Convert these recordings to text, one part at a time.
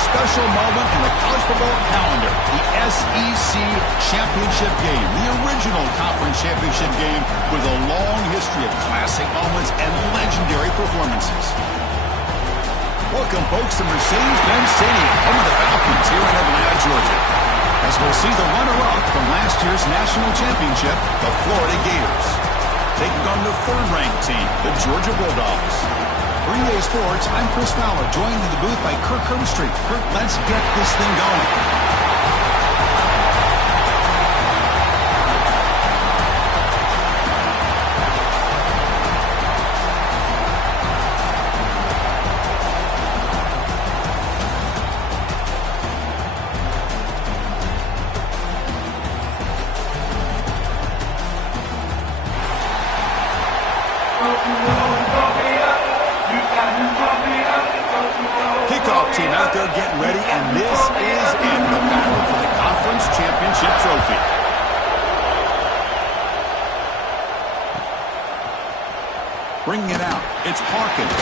special moment in the college football calendar, the SEC Championship game, the original conference championship game with a long history of classic moments and legendary performances. Welcome, folks, to Mercedes-Benz Stadium, home of the Falcons here in Atlanta, Georgia, as we'll see the runner-up from last year's national championship, the Florida Gators, taking on the third-ranked team, the Georgia Bulldogs. For EA Sports, I'm Chris Fowler, joined in the booth by Kirk Herbstreit. Kirk, let's get this thing going. Kickoff team out there getting ready, and this is it, the battle for the conference championship trophy. Bringing it out, it's Hawkins.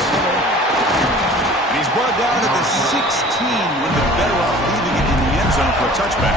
And he's brought down to the 16, would have been better off leaving it in the end zone for a touchback.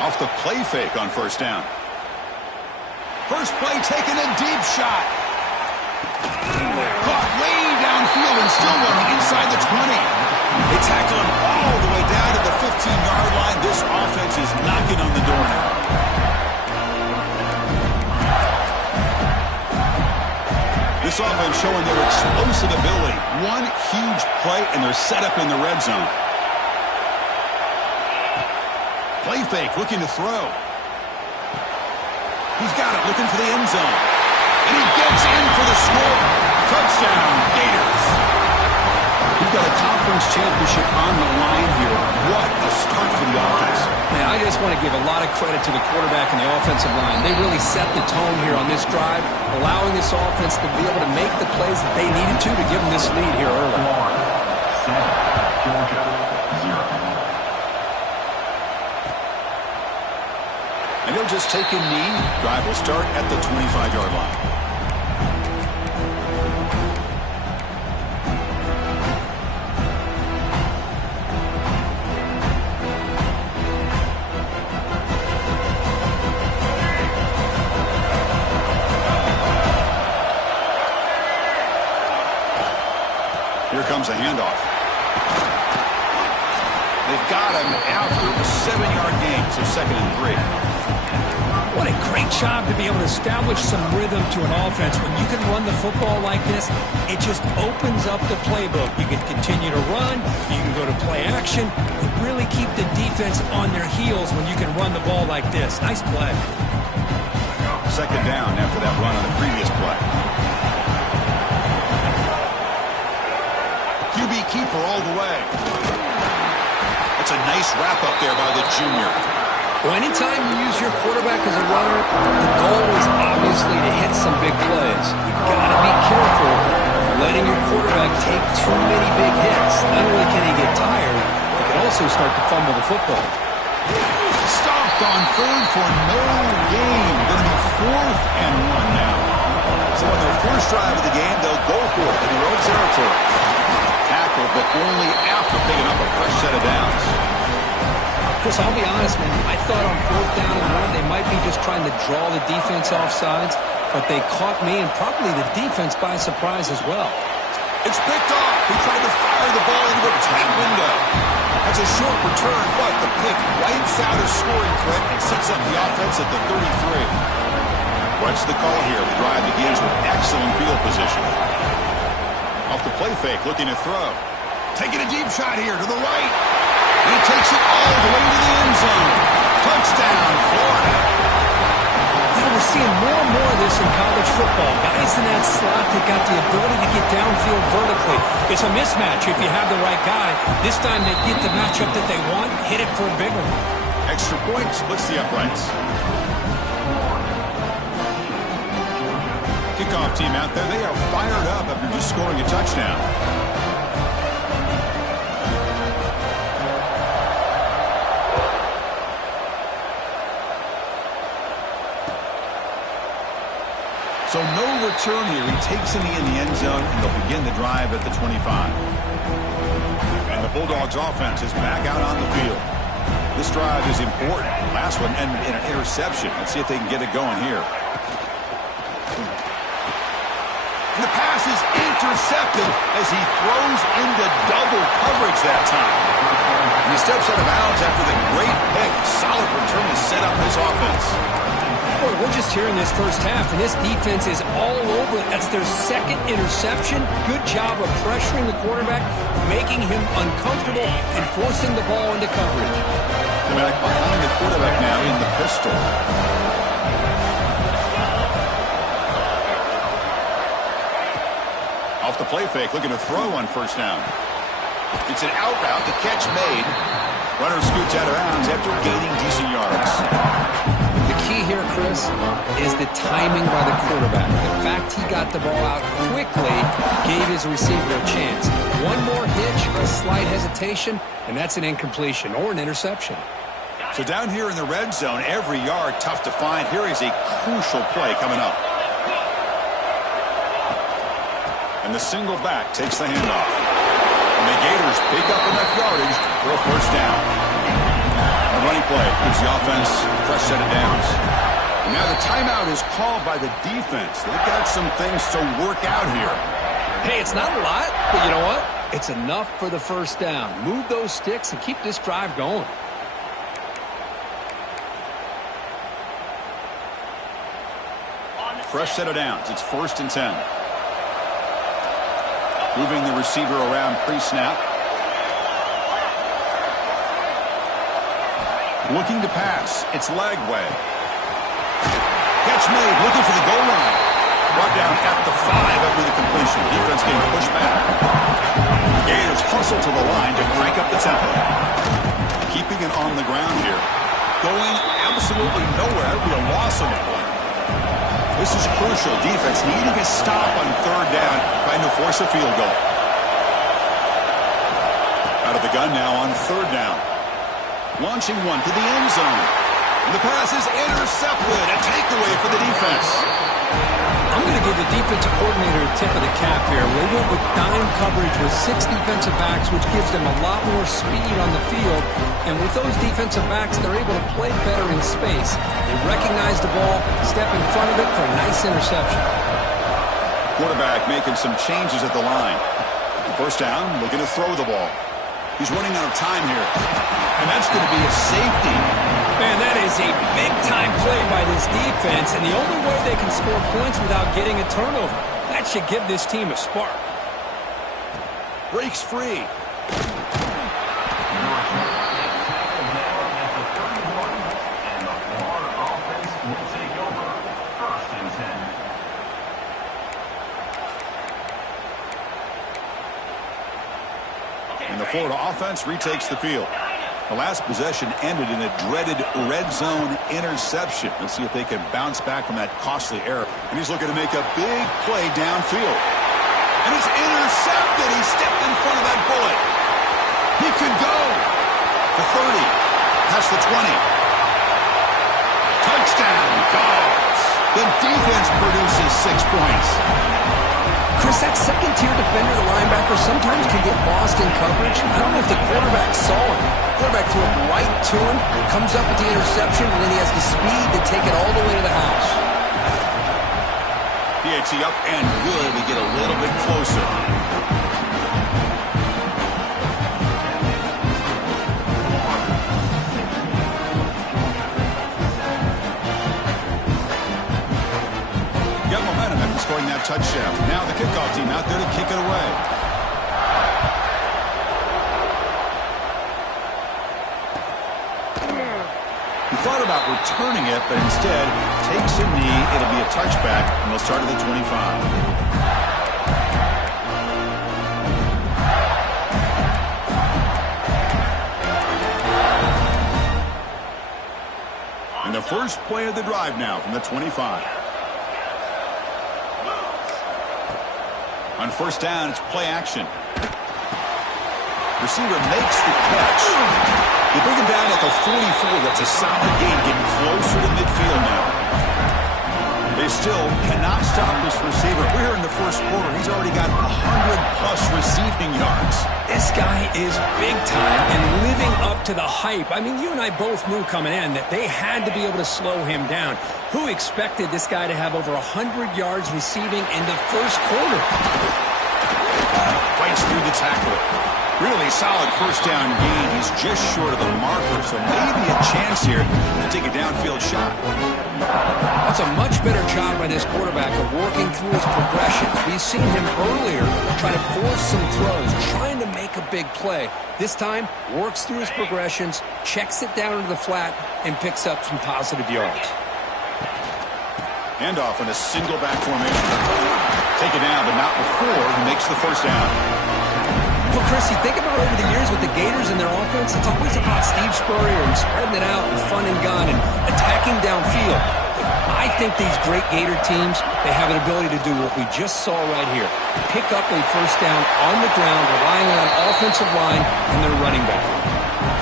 Off the play fake on first down. First play taking a deep shot. Caught way downfield and still running inside the 20. They tackle him all the way down to the 15-yard line. This offense is knocking on the door now. This offense showing their explosive ability. One huge play and they're set up in the red zone. Play fake, looking to throw. He's got it, looking for the end zone. And he gets in for the score. Touchdown, Gators. We've got a conference championship on the line here. What a start for the offense. Man, I just want to give a lot of credit to the quarterback and the offensive line. They really set the tone here on this drive, allowing this offense to be able to make the plays that they needed to give them this lead here early. Georgia, 0. And he'll just take a knee. Drive will start at the 25-yard line. Here comes a handoff. They've got him after a 7-yard gain, so 2nd and 3. What a great job to be able to establish some rhythm to an offense. When you can run the football like this, it just opens up the playbook. You can continue to run. You can go to play action. You really keep the defense on their heels when you can run the ball like this. Nice play. 2nd down after that run on the previous play. QB keeper all the way. That's a nice wrap up there by the junior. Well, anytime you use your quarterback as a runner, the goal is obviously to hit some big plays. You've got to be careful of letting your quarterback take too many big hits. Not only can he get tired, he can also start to fumble the football. Stopped on 3rd for no gain. Going to be 4th and 1 now. So on their first drive of the game, they'll go for it in their own territory. Tackle, but only after picking up a fresh set of downs. Chris, I'll be honest, man. I thought on 4th down and 1, they might be just trying to draw the defense off sides, but they caught me and probably the defense by surprise as well. It's picked off. He tried to fire the ball into a tight window. That's a short return, but the pick wipes out a scoring threat and sets up the offense at the 33. What's the call here? The drive begins with excellent field position. Off the play fake, looking to throw. Taking a deep shot here to the right. He takes it all the way to the end zone. Touchdown, Florida. Now we're seeing more and more of this in college football. Guys in that slot that got the ability to get downfield vertically. It's a mismatch if you have the right guy. This time they get the matchup that they want, hit it for a big one. Extra point splits the uprights. Kickoff team out there, they are fired up after just scoring a touchdown. So no return here. He takes in the end zone, and they'll begin the drive at the 25. And the Bulldogs offense is back out on the field. This drive is important. Last one ended in an interception. Let's see if they can get it going here. And the pass is intercepted as he throws into double coverage that time. And he steps out of bounds after the great pick. Solid return to set up his offense. Boy, we're just here in this first half, and this defense is all over it. That's their second interception. Good job of pressuring the quarterback, making him uncomfortable, and forcing the ball into coverage. The back behind the quarterback now in the pistol. Off the play fake, looking to throw on first down. It's an out route, the catch made. Runner scoots out of bounds after gaining decent yards. The key here, Chris, is the timing by the quarterback. The fact he got the ball out quickly gave his receiver a chance. One more hitch or a slight hesitation, and that's an incompletion or an interception. So down here in the red zone, every yard tough to find. Here is a crucial play coming up. And the single back takes the handoff. And the Gators pick up enough yardage for a first down. A running play gives the offense a fresh set of downs. And now the timeout is called by the defense. They've got some things to work out here. Hey, it's not a lot, but you know what? It's enough for the first down. Move those sticks and keep this drive going. Fresh set of downs. It's 1st and 10. Moving the receiver around pre-snap. Looking to pass. It's Lagway. Catch made. Looking for the goal line. Brought down at the 5 after the completion. Defense getting pushed back. The Gators hustle to the line to crank up the tempo. Keeping it on the ground here. Going absolutely nowhere. That would be a loss on the play. This is crucial. Defense needing a stop on 3rd down, trying to force a field goal. Out of the gun now on 3rd down. Launching one to the end zone. And the pass is intercepted. A takeaway for the defense. I'm going to give the defensive coordinator a tip of the cap here. They went with dime coverage with 6 defensive backs, which gives them a lot more speed on the field. And with those defensive backs, they're able to play better in space. They recognize the ball, step in front of it for a nice interception. Quarterback making some changes at the line. First down, looking to throw the ball. He's running out of time here. And that's going to be a safety. Man, that is a big-time play by this defense, and the only way they can score points without getting a turnover. That should give this team a spark. Breaks free. And the Florida offense retakes the field. The last possession ended in a dreaded red zone interception. Let's see if they can bounce back from that costly error. And he's looking to make a big play downfield. And it's intercepted. He stepped in front of that bullet. He could go. The 30. Past the 20. Touchdown. Dogs. The defense produces 6 points. Chris, that second-tier defender, the linebacker, sometimes can get lost in coverage. I don't know if the quarterback saw him. The quarterback threw it right to him, comes up with the interception, and then he has the speed to take it all the way to the house. PAT up and good to get a little bit closer. Got momentum after scoring that touchdown. Now the kickoff team out there to kick it away. He thought about returning it, but instead takes a knee. It'll be a touchback, and they'll start at the 25. the first play of the drive now from the 25. On first down, it's play action. Receiver makes the catch. They bring him down at the 44. That's a solid gain, getting closer to midfield now. They still cannot stop this receiver. We're here in the first quarter. He's already got 100-plus receiving yards. This guy is big time and living up to the hype. I mean, you and I both knew coming in that they had to be able to slow him down. Who expected this guy to have over 100 yards receiving in the first quarter? Fights through the tackle. Really solid first down gain. He's just short of the marker, so maybe a chance here to take a downfield shot. That's a much better job by this quarterback of working through his progressions. We've seen him earlier try to force some throws, trying to make a big play. This time, works through his progressions, checks it down into the flat, and picks up some positive yards. Handoff in a single back formation. Take it down, but not before he makes the first down. Well, Chris, you think about over the years with the Gators and their offense, it's always about Steve Spurrier and spreading it out and fun and gun and attacking downfield. I think these great Gator teams, they have an ability to do what we just saw right here. Pick up a first down on the ground, relying on offensive line and their running back.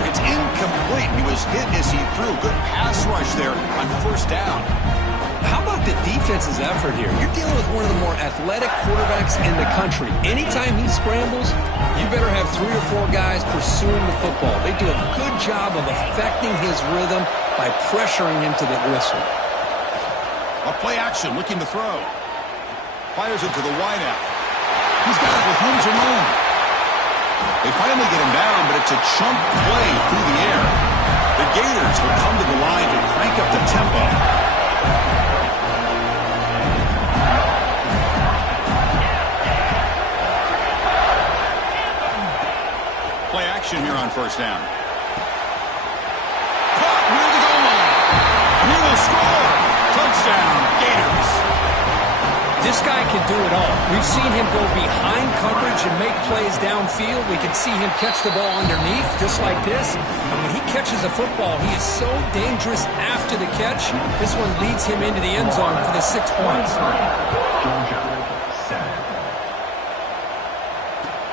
It's incomplete. He was hit as he threw. Good pass rush there on first down. How about the defense's effort here? You're dealing with one of the more athletic quarterbacks in the country. Anytime he scrambles, you better have 3 or 4 guys pursuing the football. They do a good job of affecting his rhythm by pressuring him to the whistle. A play action, looking to throw. Fires it to the wideout. He's got it with room to run. They finally get him down, but it's a chunk play through the air. The Gators will come to the line to crank up the tempo. Play action here on first down. Caught near the goal line. He will score. Touchdown, Gators. This guy can do it all. We've seen him go behind coverage and make plays downfield. We can see him catch the ball underneath, just like this. And when he catches a football, he is so dangerous after the catch. This one leads him into the end zone for the 6 points.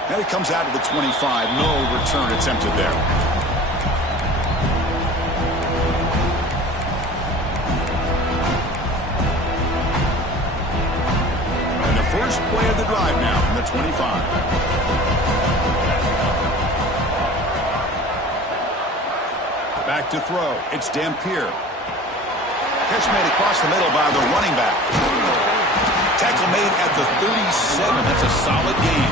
And it comes out of the 25. No return attempted there. And the first play of the drive now from the 25. Back to throw. It's Dampier. Catch made across the middle by the running back. Tackle made at the 37. That's a solid gain.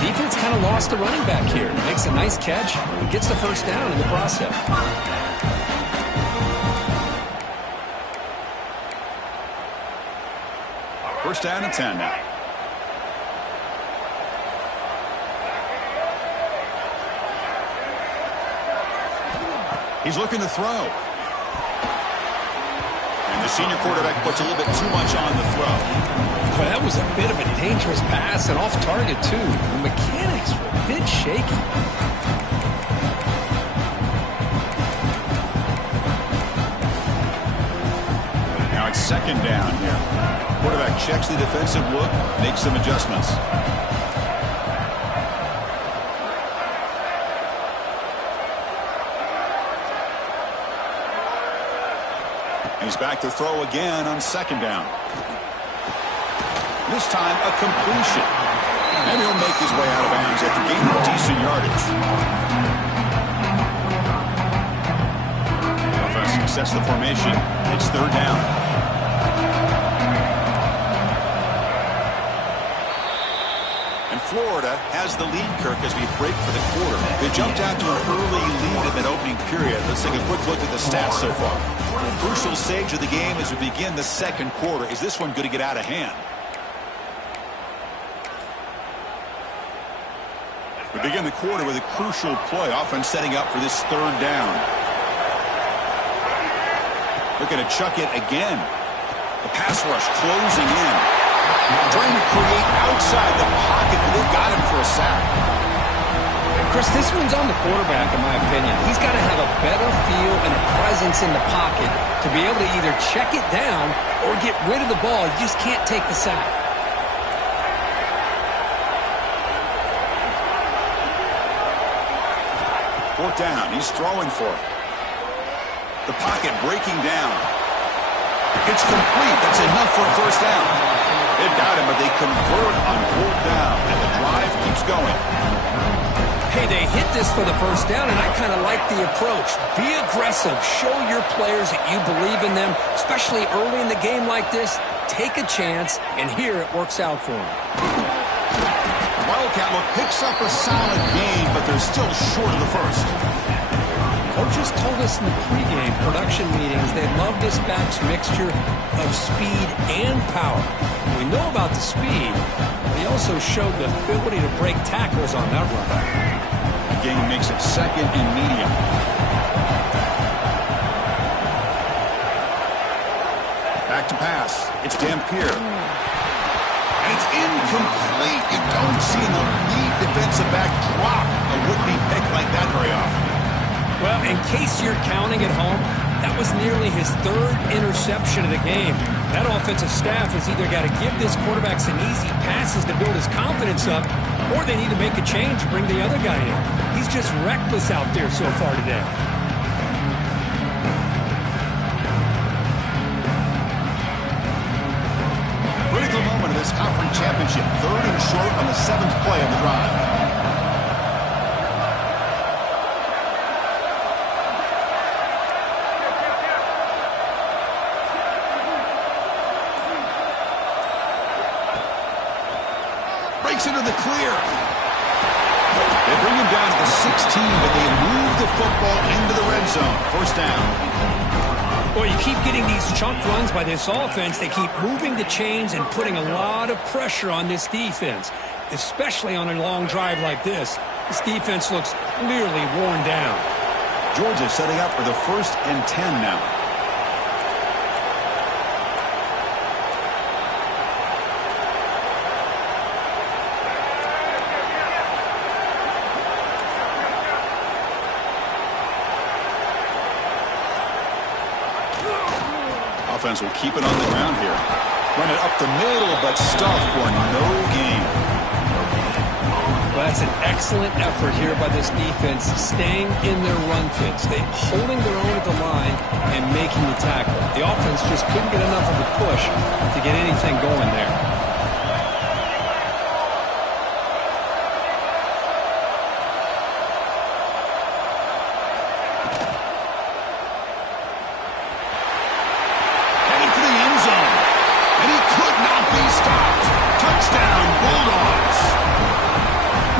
Defense kind of lost the running back here. Makes a nice catch and gets the first down in the process. First down and 10 now. He's looking to throw. And the senior quarterback puts a little bit too much on the throw. Well, that was a bit of a dangerous pass and off target, too. The mechanics were a bit shaky. Now it's second down here. Quarterback checks the defensive look, makes some adjustments. He's back to throw again on second down. This time, a completion. And he'll make his way out of bounds after gaining decent yardage. Offense sets the formation. It's third down. And Florida has the lead, Kirk, as we break for the quarter. They jumped out to an early lead in that opening period. Let's take a quick look at the stats so far. Crucial stage of the game as we begin the second quarter. Is this one going to get out of hand? We begin the quarter with a crucial play, offense setting up for this third down. Looking to chuck it again. The pass rush closing in. Trying to create outside the pocket, but they've got him for a sack. Chris, this one's on the quarterback, in my opinion. He's got to have a better feel and a presence in the pocket to be able to either check it down or get rid of the ball. You just can't take the sack. Fourth down. He's throwing for it. The pocket breaking down. It's complete. That's enough for a first down. They've got him, but they convert on fourth down, and the drive keeps going. Hey, they hit this for the first down, and I kind of like the approach. Be aggressive. Show your players that you believe in them, especially early in the game like this. Take a chance, and here it works out for them. Wildcat picks up a solid game, but they're still short of the first. Coaches told us in the pregame production meetings they love this back's mixture of speed and power. We know about the speed, but he also showed the ability to break tackles on that run. The game makes it second and medium. Back to pass. It's Dampier. And it's incomplete. You don't see the lead defensive back drop a would-be pick like that very often. Well, in case you're counting at home, that was nearly his third interception of the game. That offensive staff has either got to give this quarterback some easy passes to build his confidence up, or they need to make a change to bring the other guy in. He's just reckless out there so far today. Critical moment of this conference championship. Third and short on the 7th play of the drive. Into the clear. They bring him down to the 16, but they move the football into the red zone. First down. Boy, you keep getting these chunk runs by this offense. They keep moving the chains and putting a lot of pressure on this defense, especially on a long drive like this. This defense looks clearly worn down. Georgia setting up for the 1st and 10 now. Offense will keep it on the ground here. Run it up the middle, but stuff for no gain. Well, that's an excellent effort here by this defense, staying in their run fits. They're holding their own at the line and making the tackle. The offense just couldn't get enough of a push to get anything going there.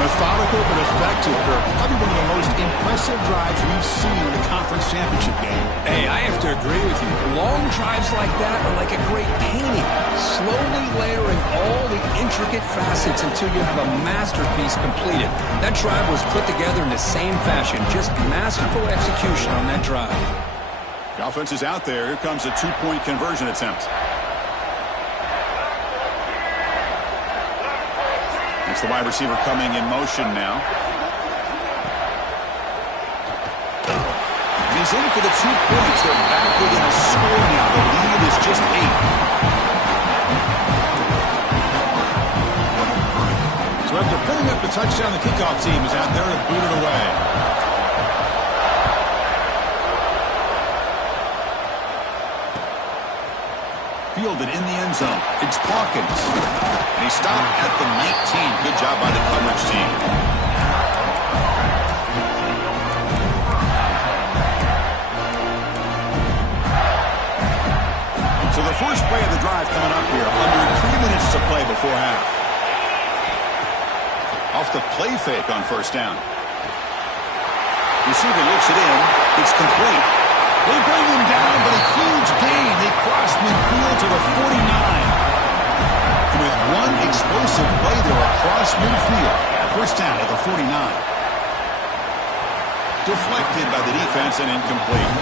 Methodical but effective, Kirk. Probably one of the most impressive drives we've seen in the conference championship game. Hey, I have to agree with you. Long drives like that are like a great painting. Slowly layering all the intricate facets until you have a masterpiece completed. That drive was put together in the same fashion. Just masterful execution on that drive. The offense is out there. Here comes a two-point conversion attempt. It's the wide receiver coming in motion now. And he's in for the 2 points. They're back within a score now. The lead is just 8. So after putting up the touchdown, the kickoff team is out there to boot it away. Fielded in the end zone. It's Hawkins. And he stopped at the 19. Good job by the coverage team. So the first play of the drive coming up here. Under 3 minutes to play before half. Off the play fake on first down. Receiver looks it in. It's complete. They bring him down, but a huge gain. They cross midfield to the 49. And with one explosive play, they're across midfield. First down at the 49. Deflected by the defense and incomplete.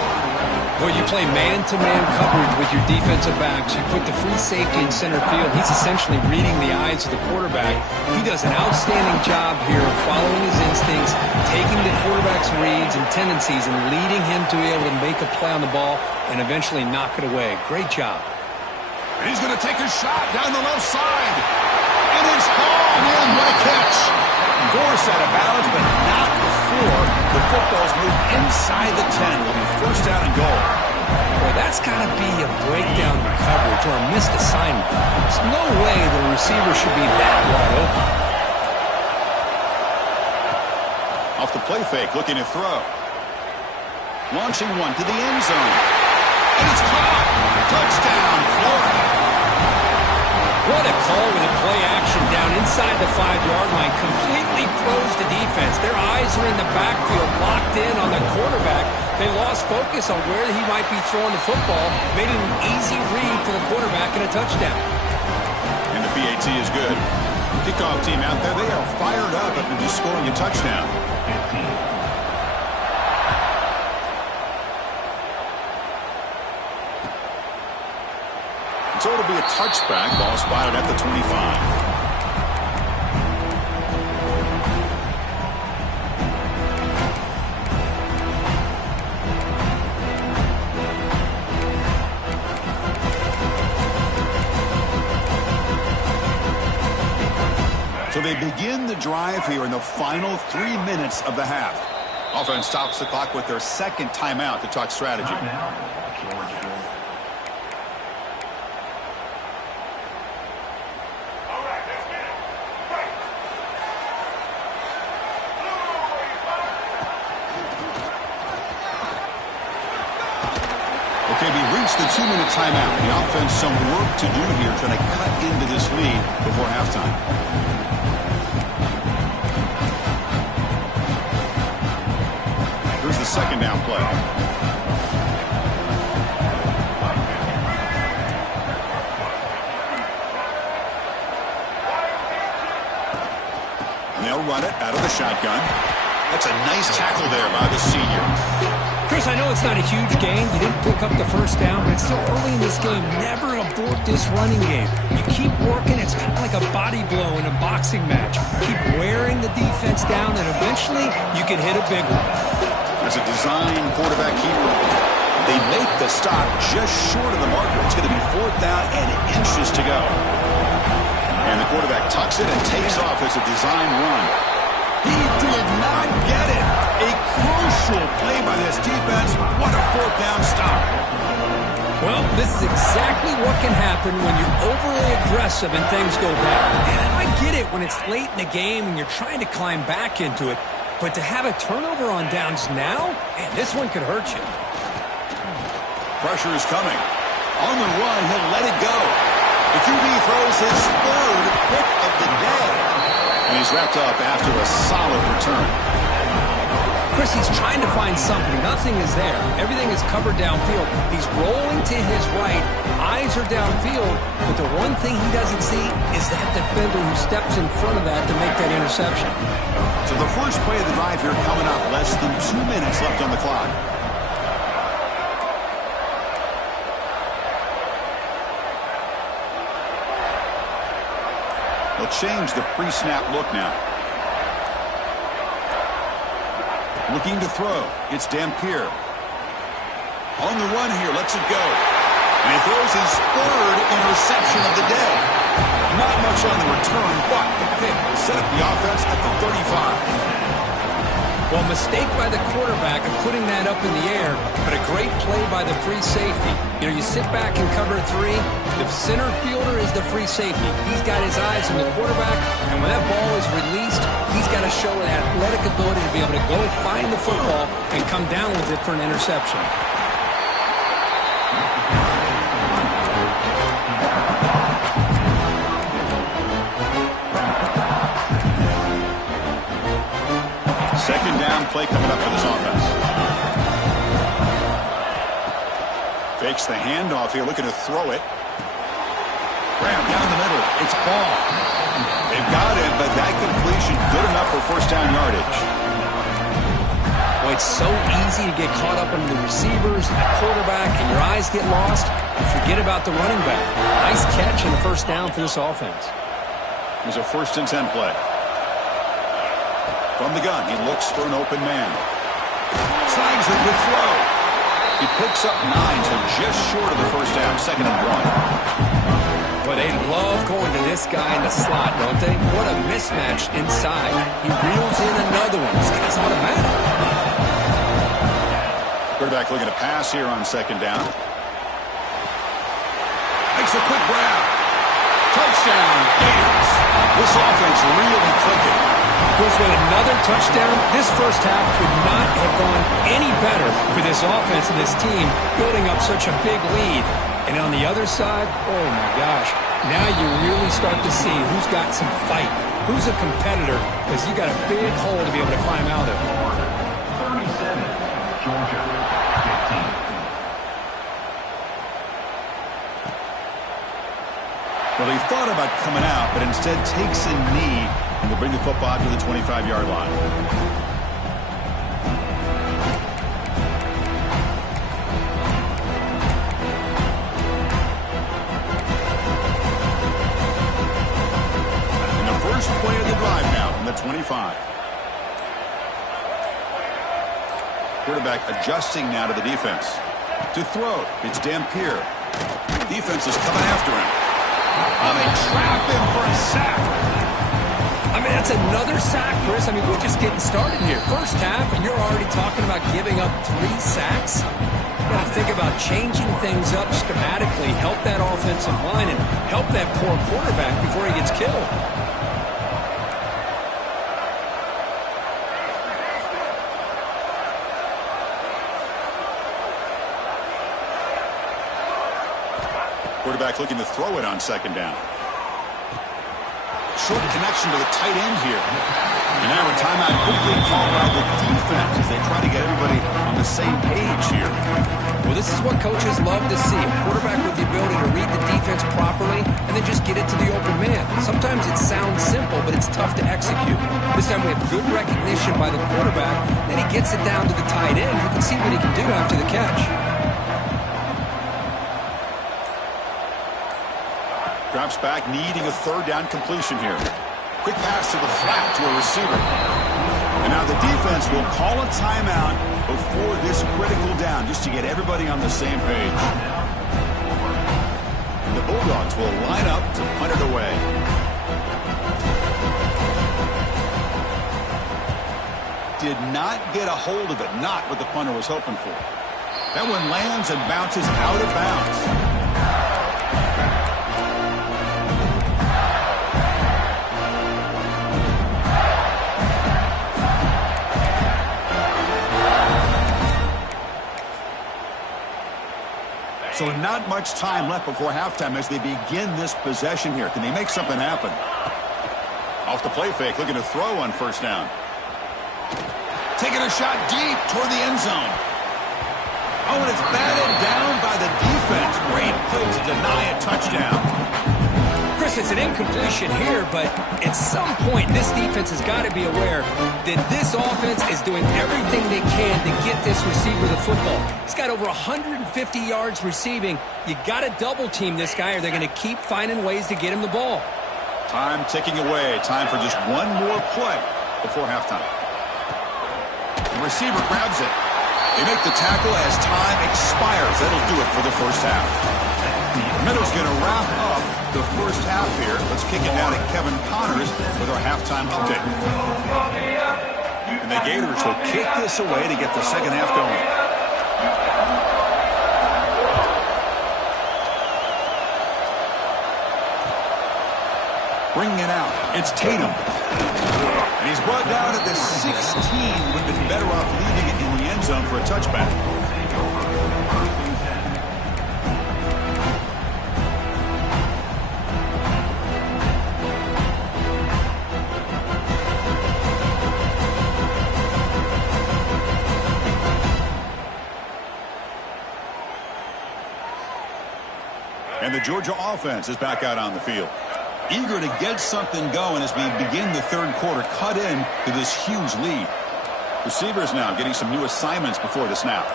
Well, you play man-to-man coverage with your defensive backs. You put the free safety in center field. He's essentially reading the eyes of the quarterback. He does an outstanding job here of following his instincts, taking the quarterback's reads and tendencies, and leading him to be able to make a play on the ball and eventually knock it away. Great job. And he's going to take a shot down the left side. And it's hauled in. What a catch. Gorse out of bounds, but not before the football's moved inside the 10. Will be first down and goal. Boy, that's got to be a breakdown in coverage or a missed assignment. There's no way the receiver should be that wide open. Off the play fake, looking to throw. Launching one to the end zone. And it's caught. Touchdown, Florida. What a call with a play action down inside the 5-yard line. Completely throws the defense. Their eyes are in the backfield, locked in on the quarterback. They lost focus on where he might be throwing the football. Made it an easy read for the quarterback and a touchdown. And the PAT is good. Kickoff team out there, they are fired up after just scoring a touchdown. So it'll be a touchback. Ball spotted at the 25. So they begin the drive here in the final 3 minutes of the half. Offense stops the clock with their second timeout to talk strategy. Okay, we reached the 2-minute timeout. The offense some work to do here, trying to cut into this lead before halftime. Here's the second down play. And they'll run it out of the shotgun. That's a nice tackle there by the senior. Chris, I know it's not a huge gain. You didn't pick up the first down, but it's still early in this game. Never abort this running game. You keep working. It's kind of like a body blow in a boxing match. Keep wearing the defense down, and eventually you can hit a big one. There's a design quarterback keeper. They make the stop just short of the marker. It's going to be 4th down and inches to go. And the quarterback tucks it and takes off as a design run. He did not get it. A crucial play by this defense. What a 4th down stop. Well, this is exactly what can happen when you're overly aggressive and things go bad. And I get it when it's late in the game and you're trying to climb back into it. But to have a turnover on downs now, man, this one could hurt you. Pressure is coming. On the run, he'll let it go. The QB throws his 3rd pick of the day. And he's wrapped up after a solid return. Chris, he's trying to find something. Nothing is there. Everything is covered downfield. He's rolling to his right. Eyes are downfield. But the one thing he doesn't see is that defender who steps in front of that to make that interception. So the first play of the drive here coming up. Less than 2 minutes left on the clock. They'll change the pre-snap look now. Looking to throw. It's Dampier. On the run here. Lets it go. And he throws his 3rd interception of the day. Not much on the return, but the pick will set up the offense at the 35. Well, mistake by the quarterback of putting that up in the air, but a great play by the free safety. You know, you sit back and cover 3. The center fielder is the free safety. He's got his eyes on the quarterback, and when that ball is released, he's got to show an athletic ability to be able to go find the football and come down with it for an interception. Second down play coming up for this offense. Fakes the handoff here, looking to throw it. Graham down the middle. It's ball. They've got it, but that completion good enough for first down yardage. Well, Oh, it's so easy to get caught up in the receivers, the quarterback, and your eyes get lost. You forget about the running back. Nice catch and a first down for this offense. Here's a 1st and 10 play. From the gun, he looks for an open man. Slides a good throw. He picks up 9, so just short of the first down, 2nd and 1. Boy, they love going to this guy in the slot, don't they? What a mismatch inside. He reels in another one. This guy's automatic. Quarterback looking to pass here on 2nd down. Makes a quick grab. Touchdown, Gators. This offense really clicking. Goes with another touchdown. This first half could not have gone any better for this offense and this team, building up such a big lead. And on the other side, oh my gosh, now you really start to see who's got some fight, who's a competitor, because you got a big hole to be able to climb out of. 37, Georgia, 15. Well, he thought about coming out, but instead takes a knee and will bring the football to the 25-yard line. And the first play of the drive now from the 25. Quarterback adjusting now to the defense. To throw, it's Dampier. Defense is coming after him. Oh, they trap him for a sack. I mean, that's another sack, Chris. I mean, we're just getting started here. First half, and you're already talking about giving up 3 sacks. You got to think about changing things up schematically, help that offensive line, and help that poor quarterback before he gets killed. Quarterback looking to throw it on 2nd down. Short connection to the tight end here. And now a timeout quickly called by the defense as they try to get everybody on the same page here. Well, this is what coaches love to see. A quarterback with the ability to read the defense properly and then just get it to the open man. Sometimes it sounds simple, but it's tough to execute. This time we have good recognition by the quarterback. Then he gets it down to the tight end. You can see what he can do after the catch. Drops back, needing a 3rd down completion here. Quick pass to the flat to a receiver. And now the defense will call a timeout before this critical down, just to get everybody on the same page. And the Bulldogs will line up to punt it away. Did not get a hold of it, not what the punter was hoping for. That one lands and bounces out of bounds. So not much time left before halftime as they begin this possession here. Can they make something happen? Off the play fake, looking to throw on 1st down. Taking a shot deep toward the end zone. Oh, and it's batted down by the defense. Great play to deny a touchdown. Chris, it's an incompletion here, but at some point, this defense has got to be aware that this offense is doing everything they can to get this receiver the football. He's got over 150 yards receiving. You got to double team this guy or they're going to keep finding ways to get him the ball. Time ticking away. Time for just one more play before halftime. The receiver grabs it. They make the tackle as time expires. That'll do it for the first half. Meadows going to wrap up the first half here. Let's kick it down to Kevin Connors with our halftime update. And the Gators will kick this away to get the second half going. Bringing it out, it's Tatum. And he's brought down at the 16. Would have been better off leaving it in the end zone for a touchback. And the Georgia offense is back out on the field. Eager to get something going as we begin the 3rd quarter, cut in to this huge lead. Receivers now getting some new assignments before the snap.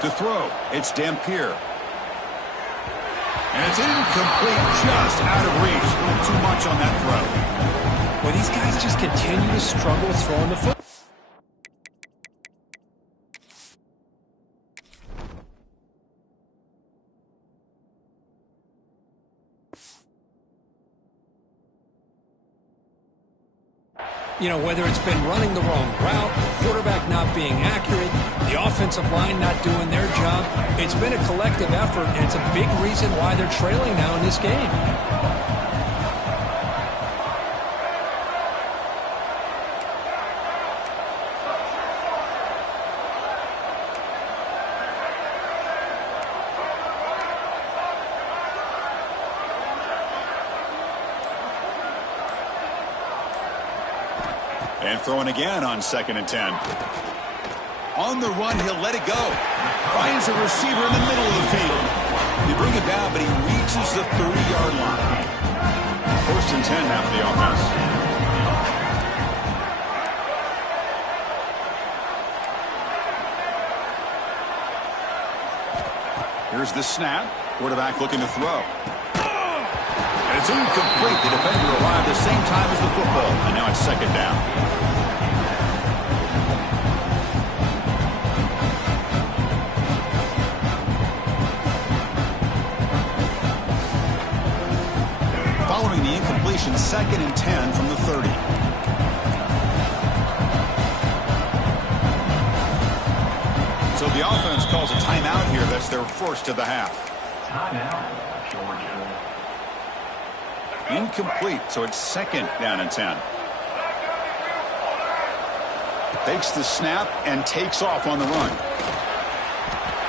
To throw, it's Dampier. And it's incomplete, just out of reach. A little too much on that throw. Well, these guys just continue to struggle throwing the football. You know, whether it's been running the wrong route, the quarterback not being accurate, the offensive line not doing their job, it's been a collective effort, and it's a big reason why they're trailing now in this game. And throwing again on 2nd and 10. On the run, he'll let it go. Finds a receiver in the middle of the field. They bring it down, but he reaches the 30-yard line. 1st and 10 now for the offense. Here's the snap. Quarterback looking to throw. And it's incomplete. The defender arrived the same time as the football. And now it's 2nd down. Following the incompletion, 2nd and 10 from the 30. So the offense calls a timeout here. That's their first of the half. Timeout, Georgia. Incomplete, so it's 2nd down and 10. Takes the snap and takes off on the run.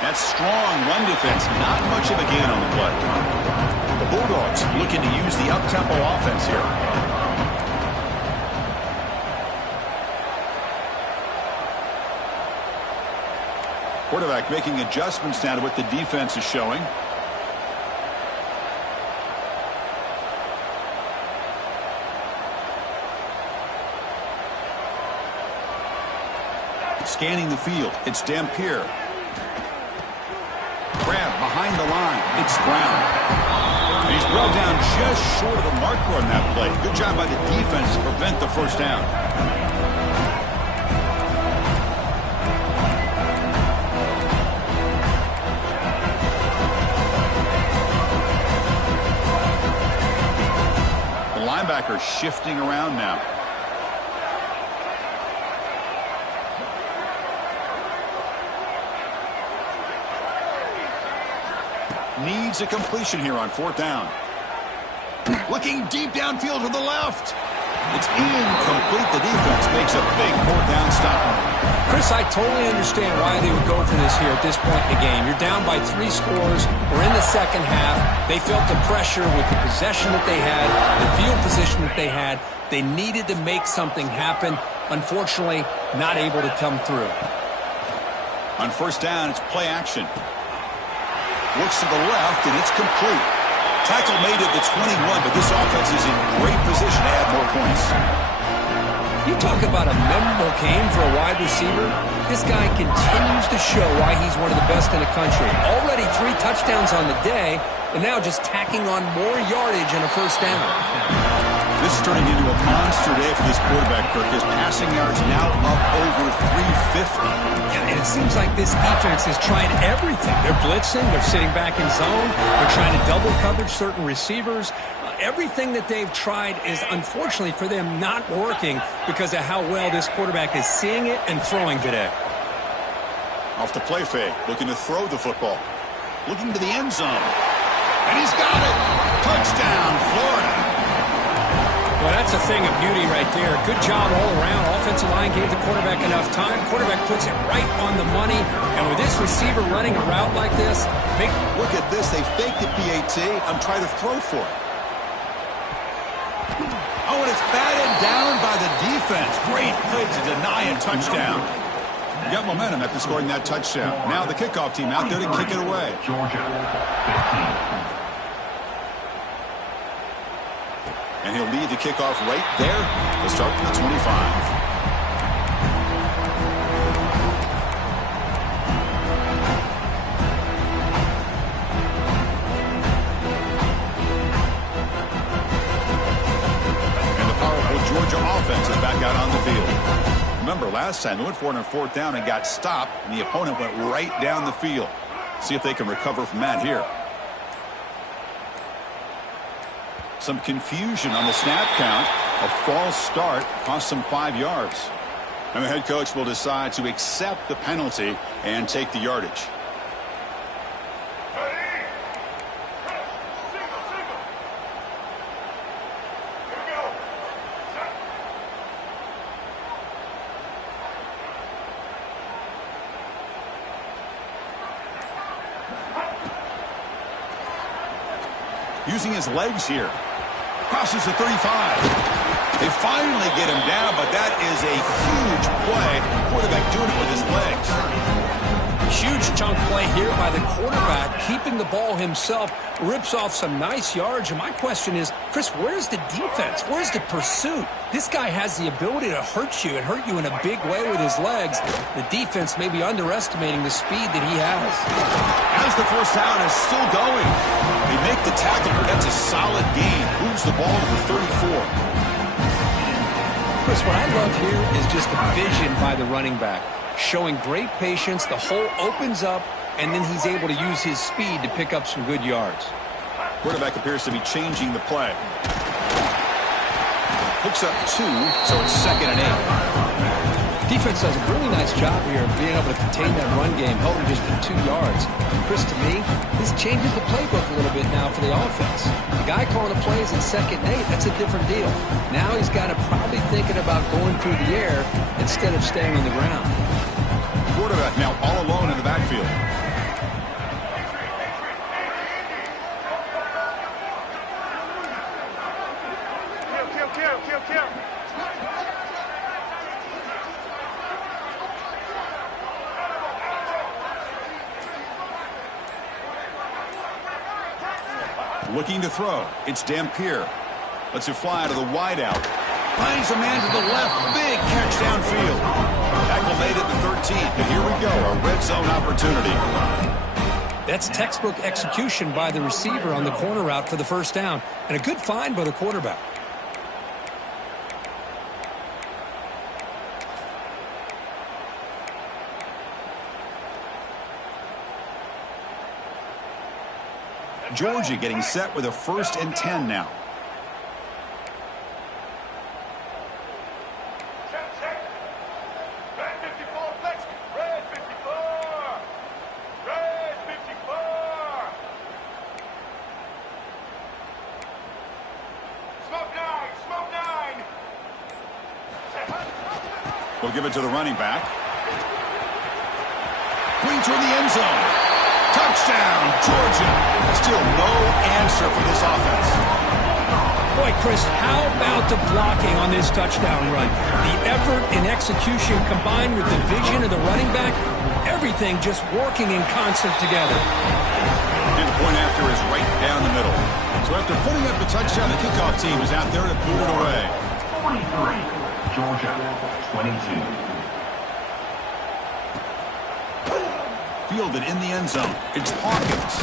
That's strong run defense. Not much of a gain on the play. The Bulldogs looking to use the up-tempo offense here. Quarterback making adjustments now to what the defense is showing. Scanning the field, it's Dampier. Grab behind the line, it's Brown. And he's brought down just short of the marker on that play. Good job by the defense to prevent the first down. The linebacker shifting around now. Needs a completion here on 4th down. Looking deep downfield to the left. It's incomplete. The defense makes a big 4th down stop. Chris, I totally understand why they would go for this here at this point in the game. You're down by 3 scores. We're in the second half. They felt the pressure with the possession that they had, the field position that they had. They needed to make something happen. Unfortunately, not able to come through. On 1st down, it's play action. Looks to the left, and it's complete. Tackle made at the 21, but this offense is in great position to add more points. You talk about a memorable game for a wide receiver. This guy continues to show why he's one of the best in the country. Already 3 touchdowns on the day, and now just tacking on more yardage and a 1st down. This is turning into a monster day for this quarterback, Kirk. His passing yards now up over 350. Yeah, and it seems like this defense is trying everything. They're blitzing. They're sitting back in zone. They're trying to double coverage certain receivers. Everything that they've tried is, unfortunately for them, not working because of how well this quarterback is seeing it and throwing today. Off the play fake, looking to throw the football. Looking to the end zone. And he's got it. Touchdown, Florida. Well, that's a thing of beauty right there. Good job all around. Offensive line gave the quarterback enough time. Quarterback puts it right on the money. And with this receiver running a route like this, look at this. They faked the PAT. I'm trying to throw for it. Oh, and it's batted down by the defense. Great play to deny a touchdown. You got momentum after scoring that touchdown. Now the kickoff team out there to kick it away. Georgia, 15. And he'll lead the kickoff right there to start from the 25. Georgia offense is back out on the field. Remember, last time they went for it on 4th down and got stopped, and the opponent went right down the field. See if they can recover from that here. Some confusion on the snap count. A false start cost them 5 yards. And the head coach will decide to accept the penalty and take the yardage. Using his legs here. Crosses the 35. They finally get him down, but that is a huge play. Quarterback doing it with his legs. Huge chunk play here by the quarterback, keeping the ball himself, rips off some nice yards. And my question is, Chris, where's the defense? Where's the pursuit? This guy has the ability to hurt you and hurt you in a big way with his legs. The defense may be underestimating the speed that he has. As the first down is still going. They make the tackle, but that's a solid gain. Moves the ball to the 34. Chris, what I love here is just the vision by the running back. Showing great patience, the hole opens up, and then he's able to use his speed to pick up some good yards. Quarterback appears to be changing the play. Picks up 2, so it's 2nd and 8. Defense does a really nice job here of being able to contain that run game, held him just to 2 yards. Chris, to me, this changes the playbook a little bit now for the offense. The guy calling the plays at 2nd and 8, that's a different deal. Now he's got to probably thinking about going through the air instead of staying on the ground. Quarterback now all alone in the backfield. Kill. Looking to throw. It's Dampier. Lets it fly to the wideout. Finds a man to the left. Big catch downfield. Tackle made at the 13. And here we go, a red zone opportunity. That's textbook execution by the receiver on the corner route for the first down. And a good find by the quarterback. Georgia getting set with a 1st and 10 now. We'll give it to the running back. Green toward the end zone. Touchdown, Georgia. Still no answer for this offense. Boy, Chris, how about the blocking on this touchdown run? The effort and execution combined with the vision of the running back, everything just working in concert together. And the point after is right down the middle. So after putting up the touchdown, the kickoff team is out there to boot it away. 43, Georgia, 22. Fielded in the end zone. It's Hawkins.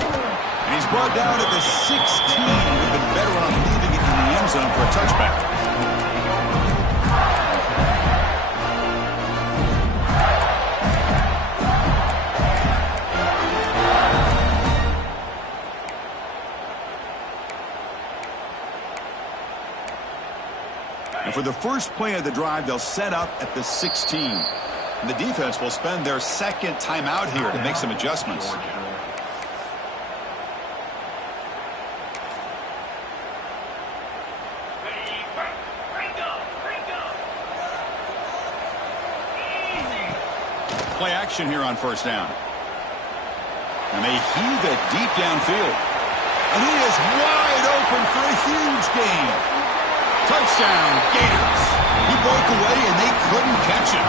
And he's brought down at the 16. We've been better off leaving it in the end zone for a touchback. And for the first play of the drive, they'll set up at the 16. And the defense will spend their 2nd timeout here to make some adjustments. Play action here on 1st down. And they heave it deep downfield. And he is wide open for a huge gain. Touchdown, Gators. He broke away and they couldn't catch him.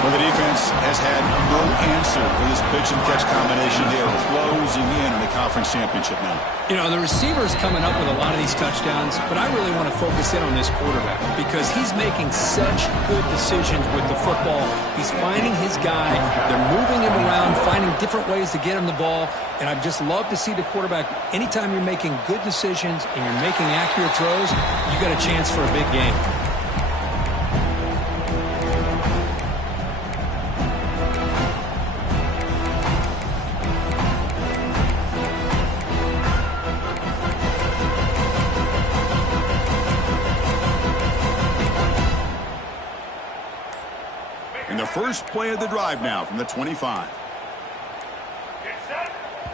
Well, the defense has had no answer for this pitch and catch combination. They are closing in on a conference championship now. You know, the receiver's coming up with a lot of these touchdowns, but I really want to focus in on this quarterback because he's making such good decisions with the football. He's finding his guy. They're moving him around, finding different ways to get him the ball, and I'd just love to see the quarterback. Anytime you're making good decisions and you're making accurate throws, you got a chance for a big game. First play of the drive now from the 25.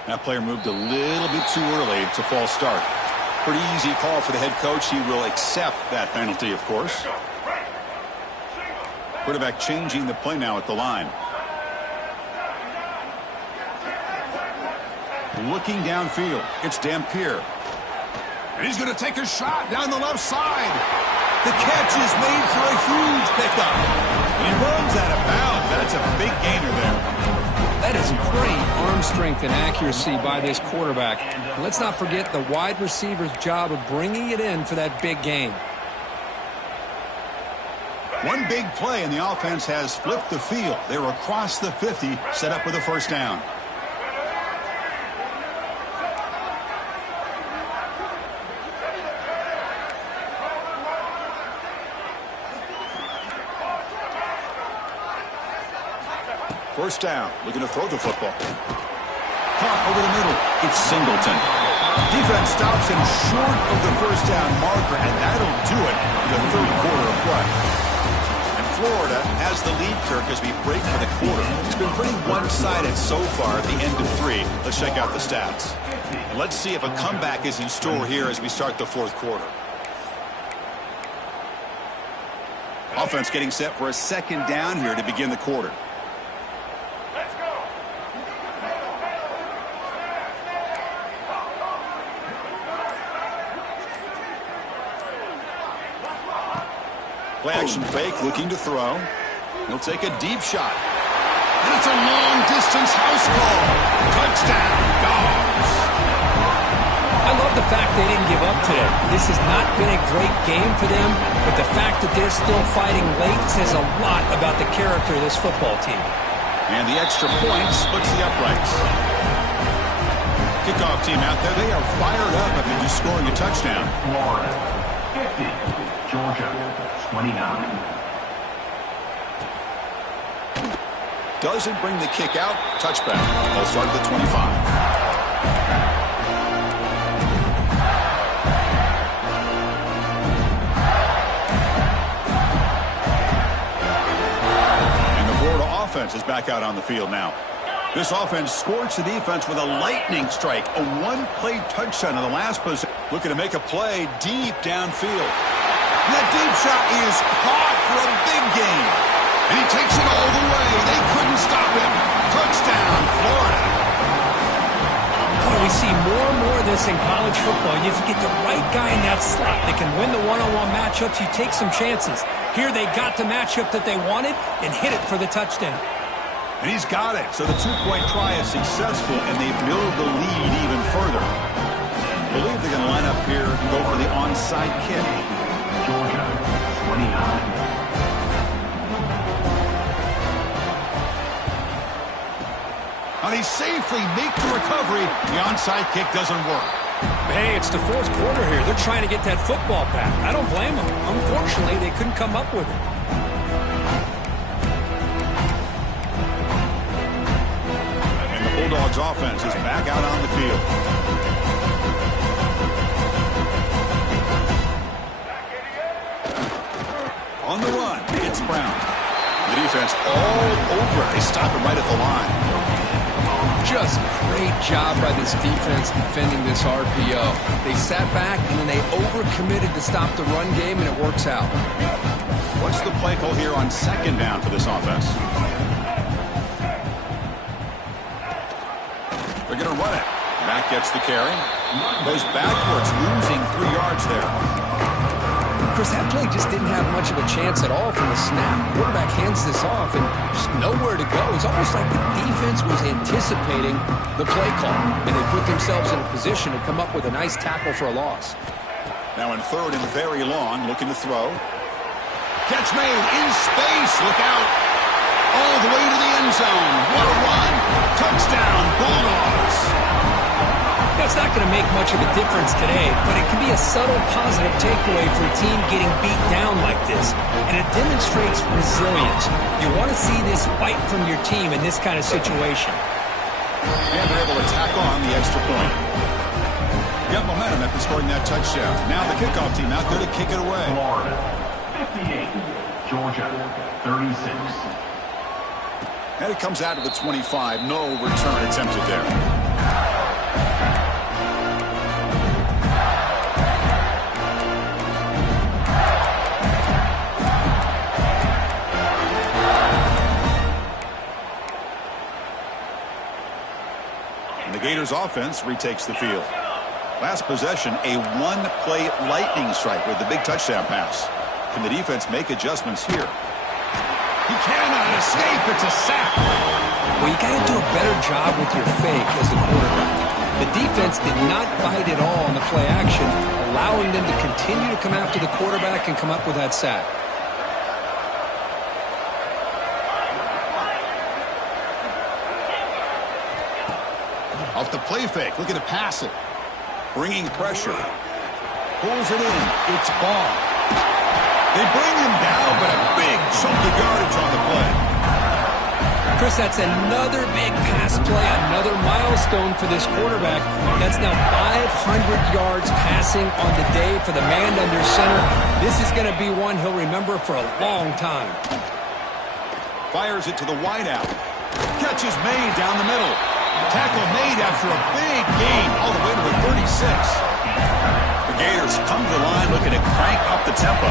That player moved a little bit too early. It's a false start. Pretty easy call for the head coach. He will accept that penalty, of course. Quarterback changing the play now at the line. Looking downfield. It's Dampier. And he's going to take a shot down the left side. The catch is made for a huge pickup. He runs out of bounds. That's a big gainer there. That is great arm strength and accuracy by this quarterback. And let's not forget the wide receiver's job of bringing it in for that big gain. One big play, and the offense has flipped the field. They're across the 50, set up with a first down. First down, looking to throw the football. Caught over the middle. It's Singleton. Defense stops him short of the first down marker, and that'll do it for the third quarter of play. And Florida has the lead, Kirk, as we break for the quarter. It's been pretty one-sided so far at the end of 3. Let's check out the stats. And let's see if a comeback is in store here as we start the fourth quarter. Offense getting set for a second down here to begin the quarter. Play action fake, looking to throw. He'll take a deep shot. And it's a long-distance house call. Touchdown, Dogs. I love the fact they didn't give up today. This has not been a great game for them, but the fact that they're still fighting late says a lot about the character of this football team. And the extra point splits the uprights. Kickoff team out there. They are fired up after just scoring a touchdown. Florida, 50. Georgia, 29. Doesn't bring the kick out. Touchback. They'll start at the 25. And the Florida offense is back out on the field now. This offense scorched the defense with a lightning strike. A one-play touchdown in the last position. Looking to make a play deep downfield. And that deep shot is caught for a big gain. And he takes it all the way. They couldn't stop him. Touchdown, Florida. Boy, we see more and more of this in college football. You get the right guy in that slot. They can win the one-on-one matchups. You take some chances. Here they got the matchup that they wanted and hit it for the touchdown. And he's got it. So the two-point try is successful, and they build the lead even further. I believe they're going to line up here and go for the onside kick. Georgia, 29. And they safely make the recovery. The onside kick doesn't work. Hey, it's the fourth quarter here. They're trying to get that football back. I don't blame them. Unfortunately, they couldn't come up with it. And the Bulldogs offense is back out on the field. On the run, it's Brown. The defense all over it. They stop him right at the line. Just great job by this defense defending this RPO. They sat back and then they overcommitted to stop the run game, and it works out. What's the play call here on second down for this offense? They're going to run it. Mack gets the carry. Goes backwards, losing 3 yards there. Chris, that play just didn't have much of a chance at all from the snap. Quarterback hands this off and just nowhere to go. It's almost like the defense was anticipating the play call, and they put themselves in a position to come up with a nice tackle for a loss. Now in third and very long, looking to throw. Catch made in space. Look out. All the way to the end zone. What a run. Touchdown, Bulldogs. That's not going to make much of a difference today, but it can be a subtle positive takeaway for a team getting beat down like this. And it demonstrates resilience. You want to see this fight from your team in this kind of situation. And they're able to tack on the extra point. Got momentum after scoring that touchdown. Now the kickoff team out there to kick it away. Florida, 58. Georgia, 36. And it comes out of the 25. No return attempted there. The Gators offense retakes the field. Last possession, a one-play lightning strike with the big touchdown pass. Can the defense make adjustments here? He cannot escape. It's a sack. Well, you got to do a better job with your fake as the quarterback. The defense did not bite at all on the play action, allowing them to continue to come after the quarterback and come up with that sack. Off the play fake, looking to pass it. Bringing pressure. Pulls it in. It's ball. They bring him down, but a big chunk of yardage on the play. Chris, that's another big pass play, another milestone for this quarterback. That's now 500 yards passing on the day for the man under center. This is going to be one he'll remember for a long time. Fires it to the wideout. Catch is made down the middle. Tackle made after a big gain all the way to the 36. The Gators come to the line looking to crank up the tempo.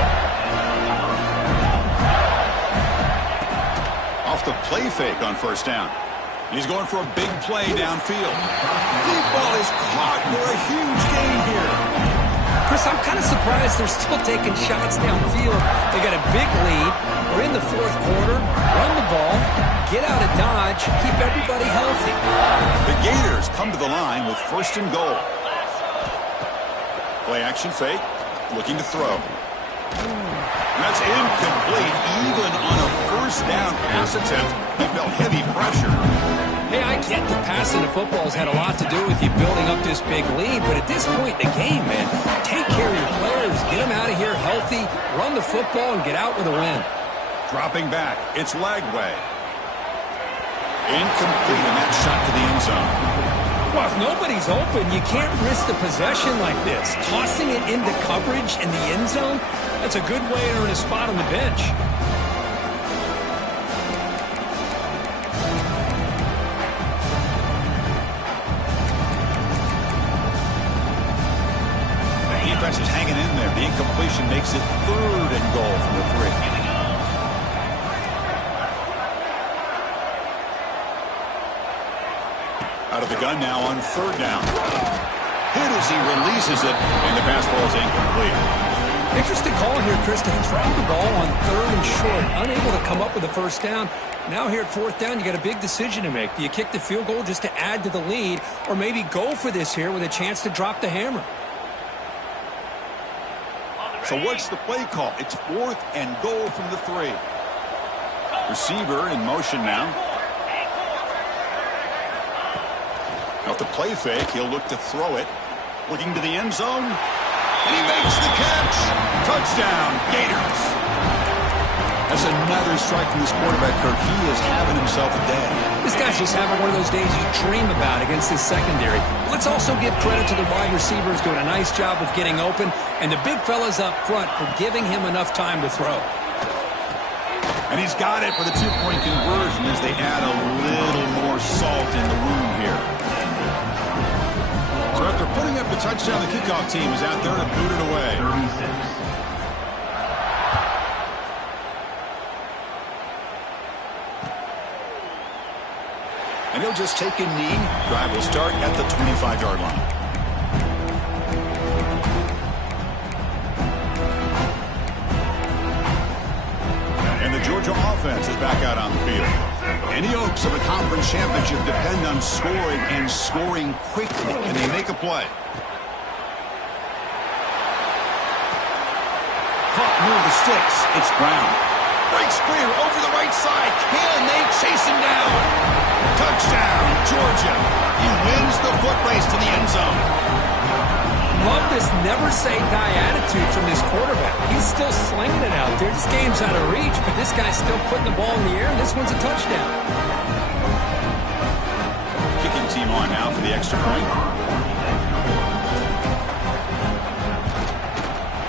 Off the play fake on first down. He's going for a big play downfield. Deep ball is caught for a huge gain here. Chris, I'm kind of surprised they're still taking shots downfield. They got a big lead. We're in the fourth quarter. Run the ball. Get out of Dodge. Keep everybody healthy. The Gators come to the line with first and goal. Play action fake. Looking to throw. That's incomplete. Even on a first down pass attempt, he felt heavy pressure. Hey, I get the passing of football has had a lot to do with you building up this big lead, but at this point in the game, man, take care of your players. Get them out of here healthy. Run the football and get out with a win. Dropping back. It's Lagway. Incomplete, and that shot to the end zone. Well, if nobody's open, you can't risk the possession like this. Tossing it into coverage in the end zone, that's a good way to earn a spot on the bench. The defense is hanging in there. The incompletion makes it third and goal from the 3. Out of the gun now on third down. Hit as he releases it, and the pass ball is incomplete. Interesting call here, Chris, to throw the ball on third and short. Unable to come up with a first down. Now here at fourth down, you got a big decision to make. Do you kick the field goal just to add to the lead, or maybe go for this here with a chance to drop the hammer? So what's the play call? It's fourth and goal from the 3. Receiver in motion now. Off the play fake, he'll look to throw it. Looking to the end zone. And he makes the catch. Touchdown, Gators. That's another strike from this quarterback, Kirk. He is having himself a day. This guy's just having one of those days you dream about against his secondary. Let's also give credit to the wide receivers doing a nice job of getting open, and the big fellas up front for giving him enough time to throw. And he's got it for the two-point conversion as they add a little more salt in the wound here. So after putting up the touchdown, the kickoff team is out there to boot it away. 36. And he'll just take a knee. Drive will start at the 25-yard line. And the hopes of a conference championship depend on scoring and scoring quickly. Can they make a play? Caught near the sticks. It's Brown. Breaks clear over the right side. Can they chase him down? Touchdown, Georgia. He wins the foot race to the end zone. Love this never-say-die attitude from this quarterback. He's still slinging it out there. This game's out of reach, but this guy's still putting the ball in the air, and this one's a touchdown. Kicking team on now for the extra point.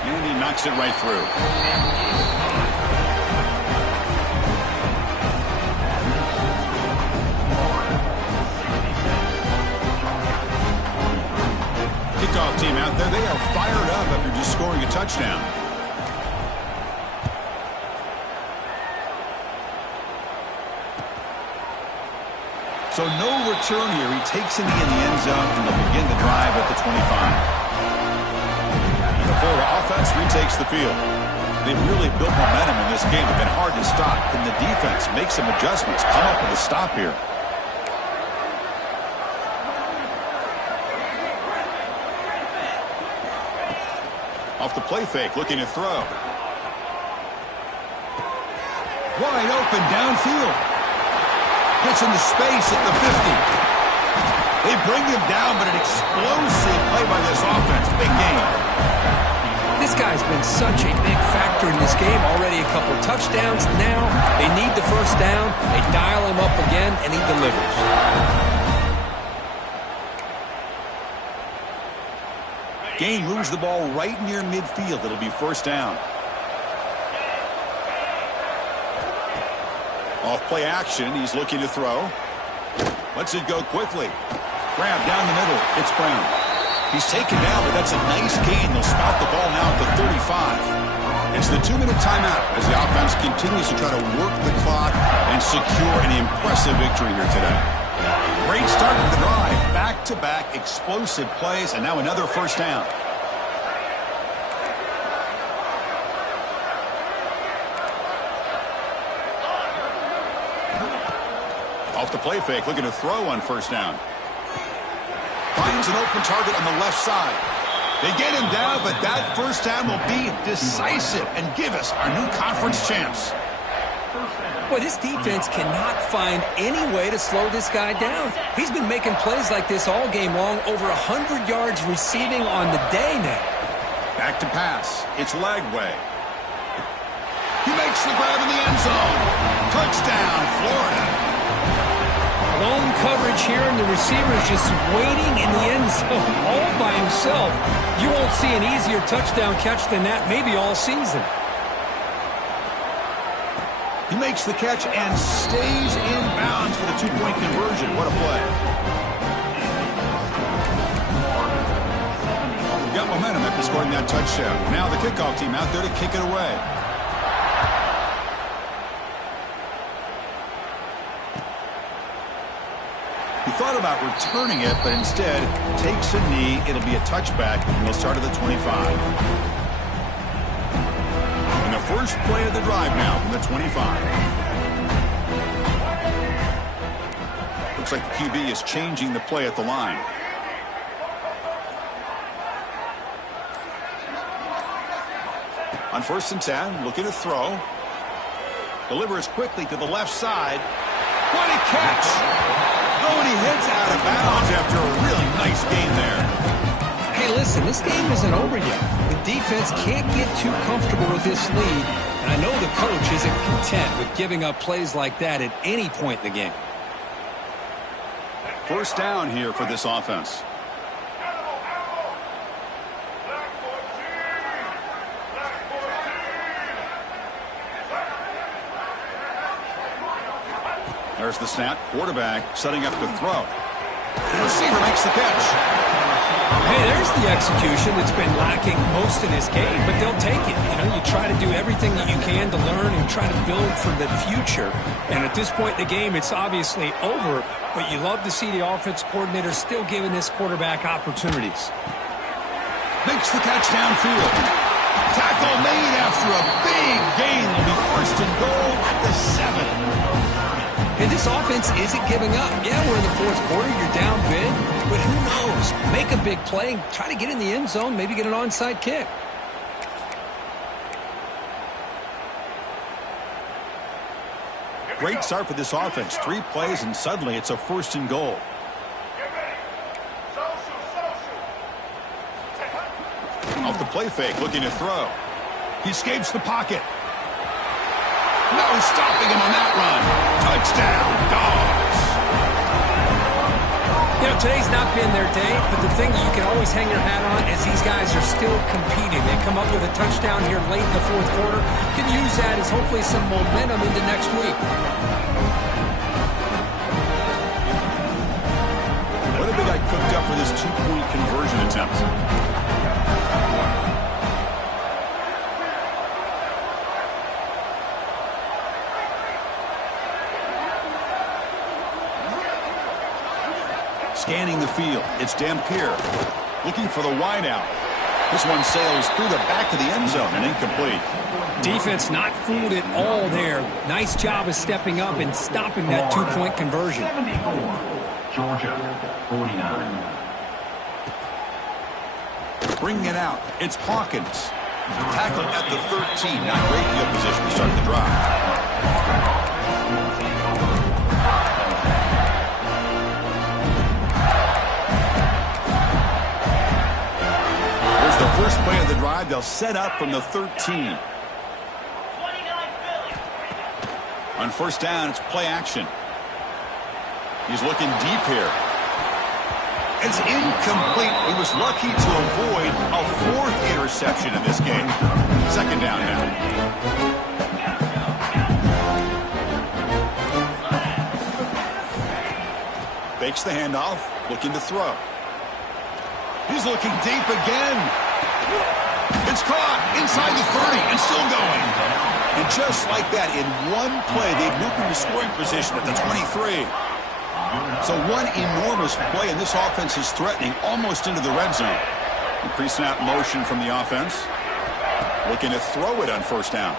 And he knocks it right through. Kickoff team out there, they are fired up after just scoring a touchdown. So no return here. He takes it in the end zone, and they'll begin the drive at the 25. The Florida offense retakes the field. They've really built momentum in this game. It's been hard to stop. Can the defense make some adjustments, come up with a stop here? Off the play fake, looking to throw. Wide open downfield. Gets into space at the 50. They bring him down, but an explosive play by this offense. Big game. This guy's been such a big factor in this game. Already a couple touchdowns. Now they need the first down. They dial him up again, and he delivers. Gain moves the ball right near midfield. It'll be first down. Off play action. He's looking to throw. Lets it go quickly. Grab down the middle. It's Brown. He's taken down, but that's a nice gain. They'll spout the ball now at the 35. It's the 2-minute timeout as the offense continues to try to work the clock and secure an impressive victory here today. Great start to the drive. Back-to-back explosive plays, and now another first down. Off the play fake, looking to throw on first down. Finds an open target on the left side. They get him down, but that first down will be decisive and give us our new conference champs. Boy, this defense cannot find any way to slow this guy down. He's been making plays like this all game long, over 100 yards receiving on the day now. Back to pass. It's Lagway. He makes the grab in the end zone. Touchdown, Florida. Lone coverage here, and the receiver's just waiting in the end zone all by himself. You won't see an easier touchdown catch than that maybe all season. He makes the catch and stays in bounds for the two-point conversion. What a play. We've got momentum after scoring that touchdown. Now the kickoff team out there to kick it away. He thought about returning it, but instead takes a knee. It'll be a touchback, and they'll start at the 25. And the first play of the drive now from the 25. Looks like the QB is changing the play at the line. On 1st and 10, looking to throw. Delivers quickly to the left side. What a catch! Oh, and he hits out of bounds after a really nice game there. Hey, listen, this game isn't over yet. The defense can't get too comfortable with this lead, and I know the coach isn't content with giving up plays like that at any point in the game. First down here for this offense. There's the snap. Quarterback setting up to throw. The receiver makes the catch. Hey, there's the execution that's been lacking most of this game, but they'll take it. You know, you try to do everything that you can to learn and try to build for the future. And at this point in the game, it's obviously over, but you love to see the offense coordinator still giving this quarterback opportunities. Makes the catch downfield. Tackle made after a big gain. Will be 1st and goal at the 7. And this offense isn't giving up. Yeah, we're in the fourth quarter. You're down big. But who knows? Make a big play. Try to get in the end zone. Maybe get an onside kick. Great start for this offense. 3 plays, and suddenly it's a 1st and goal. Off the play fake, looking to throw. He escapes the pocket. No stopping him on that run. Touchdown, Dogs. You know, today's not been their day, but the thing you can always hang your hat on is these guys are still competing. They come up with a touchdown here late in the fourth quarter. You can use that as hopefully some momentum into next week. What have they got cooked up for this 2-point conversion attempt? Scanning the field, it's Dampier looking for the wideout. This one sails through the back of the end zone and incomplete. Defense not fooled at all there. Nice job of stepping up and stopping that 2-point conversion. 74, Georgia, 49. Bringing it out, it's Hawkins. Tackled at the 13. Not great field position to start the drive. First play of the drive, they'll set up from the 13. On 1st down, it's play action. He's looking deep here. It's incomplete. He was lucky to avoid a 4th interception in this game. 2nd down now. Fakes the handoff, looking to throw. He's looking deep again. It's caught inside the 30 and still going. And just like that, in one play, they've moved into scoring position at the 23. So one enormous play, and this offense is threatening almost into the red zone. Pre-snap motion from the offense. Looking to throw it on 1st down.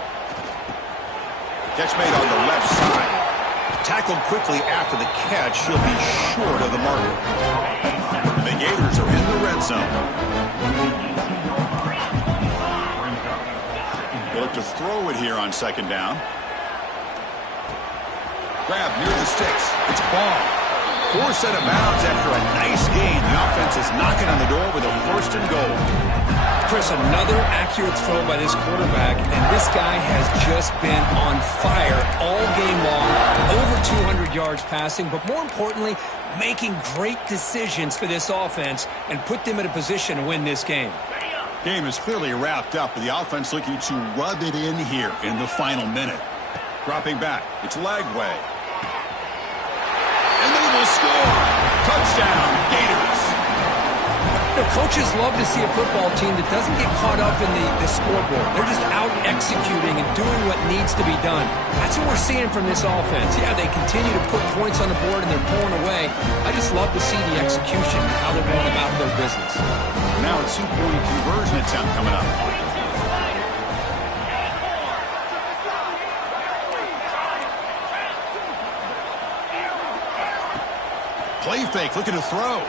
Catch made on the left side. Tackled quickly after the catch. He'll be short of the mark. The Gators are in the red zone. They look to throw it here on 2nd down. Grab near the sticks. It's Ball. Forced out of bounds after a nice gain. The offense is knocking on the door with a 1st and goal. Chris, another accurate throw by this quarterback, and this guy has just been on fire all game long. Over 200 yards passing, but more importantly, making great decisions for this offense and put them in a position to win this game. Game is clearly wrapped up, with the offense looking to rub it in here in the final minute. Dropping back, it's Lagway. And they will score! Touchdown, Gators! The coaches love to see a football team that doesn't get caught up in the scoreboard. They're just out executing and doing what needs to be done. That's what we're seeing from this offense. Yeah, they continue to put points on the board and they're pulling away. I just love to see the execution, how they're going about their business. Now a 2-point conversion attempt coming up. Play fake, looking to throw.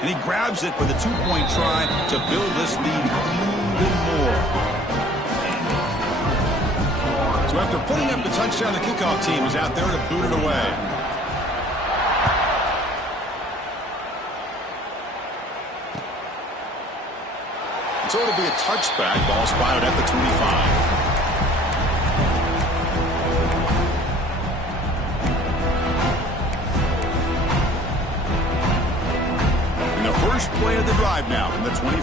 And he grabs it for the 2-point try to build this lead even more. So after putting up the touchdown, the kickoff team is out there to boot it away. So it'll be a touchback. Ball spotted at the 25. First play of the drive now from the 25.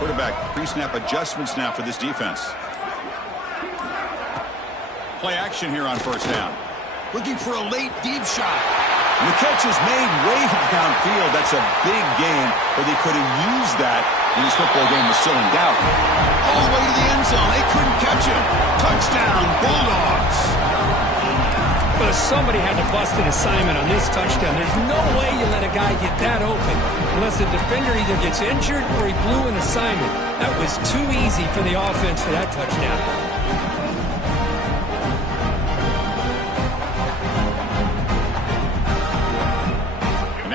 Quarterback pre-snap adjustments now for this defense. Play action here on 1st down. Looking for a late deep shot. And the catch is made way downfield. That's a big gain, but they could have used that when this football game was still in doubt. All the way to the end zone. They couldn't catch him. Touchdown, Bulldogs. But somebody had to bust an assignment on this touchdown. There's no way you let a guy get that open unless the defender either gets injured or he blew an assignment. That was too easy for the offense for that touchdown.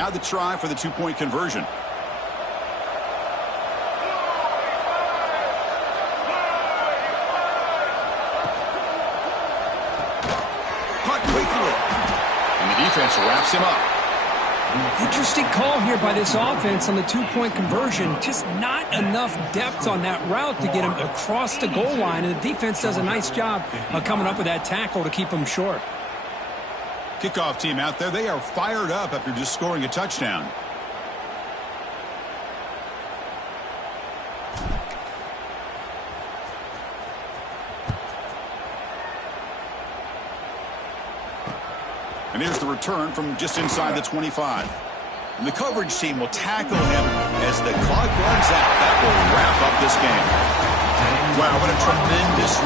Now the try for the two-point conversion. Caught quickly. And the defense wraps him up. Interesting call here by this offense on the two-point conversion. Just not enough depth on that route to get him across the goal line, and the defense does a nice job of coming up with that tackle to keep him short. Kickoff team out there, they are fired up after just scoring a touchdown. And here's the return from just inside the 25. And the coverage team will tackle him as the clock runs out. That will wrap up this game. Wow, what a tremendous